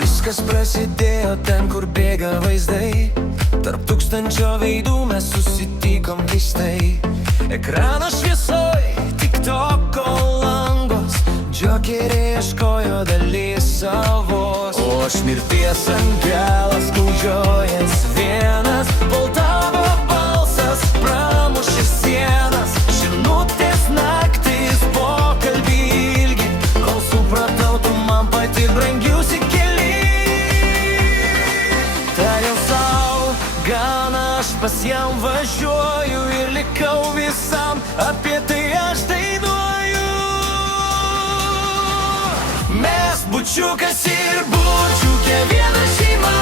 Viskas prasidėjo ten, kur bėga vaizdai. Tarp tūkstančio veidų mes susitikom keistai. Ekrano šviesoj, TikToko langos, džokeriai ieškojo dalies savos. O aš mirties angelas, klaudžiojęs vienas. Baltavo balsas, pramušė sienas. Žinutės naktis, pokalbį ilgi, kol supratau, tu man pati brangiausi keli. Tariau sau, gan aš pas jam važiuoju ir likau visam, apie tai aš dainuoju. Mes bučiukas ir bučiukė, viena šeima,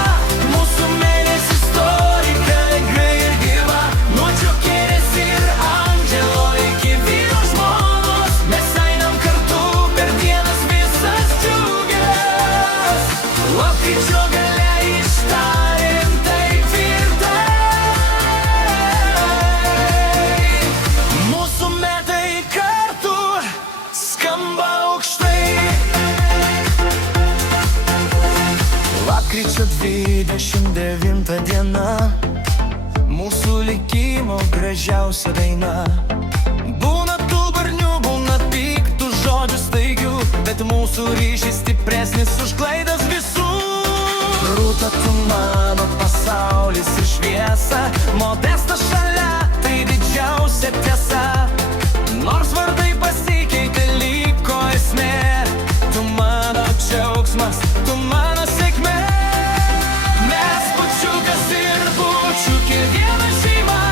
mūsų meilės istorija tikra ir gyva. Nuo džokerės ir angelo iki vyro žmonos, mes einam kartu per dienas visas džiugias. Lapkričio gale ištarėm taip tvirtai, mūsų metai kartu skamba aukštai. Lapkričio 29 diena, mūsų likimo gražiausia daina. Būna tų barnių, būna piktų žodžių staigių, bet mūsų ryšys stipresnis už klaidas visų. Rūta, tu mano pasaulis ir šviesa, Modestas šalia, tai didžiausia tiesa. Nors vardai pasikeitė, liko esmė. Tu mano džiaugsmas, tu mano sėkmė. Mes bučiukas ir bučiukė, viena šeima,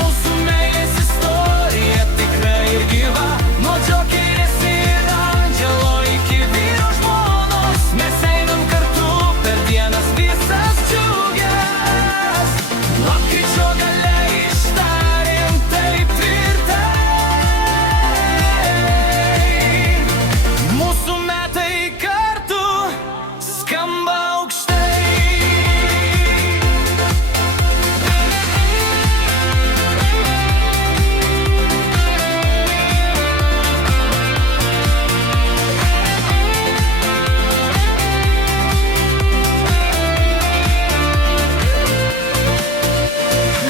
mūsų meilės istorija tikra ir gyva. Nuo džokerės ir angelo iki vyro žmonos, mes einam kartu per dienas visas džiugias. Lapkričio gale ištarėm taip tvirtai, mūsų metai kartu skamba aukštai.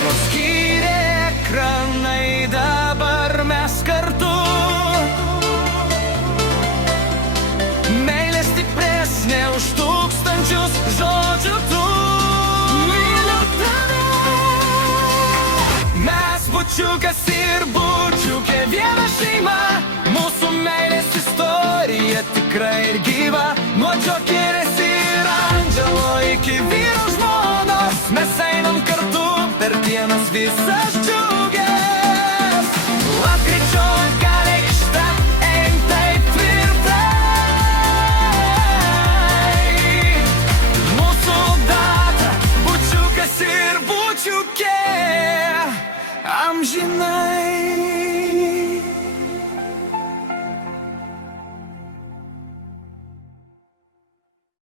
Nuskyrė ekranai, dabar mes kartu. Meilė stipresnė už tūkstančius žodžių, tu myliu tave. Mes bučiukas ir bučiukė, viena šeima, mūsų meilės istorija tikra ir gyva. Nuo džokerės ir angelo iki vyro žmonos, mes einam kartu per dienas visas džiugias. Lapkričio gale ištarėm taip tvirtai, mūsų data, bučiukas ir bučiukė, amžinai.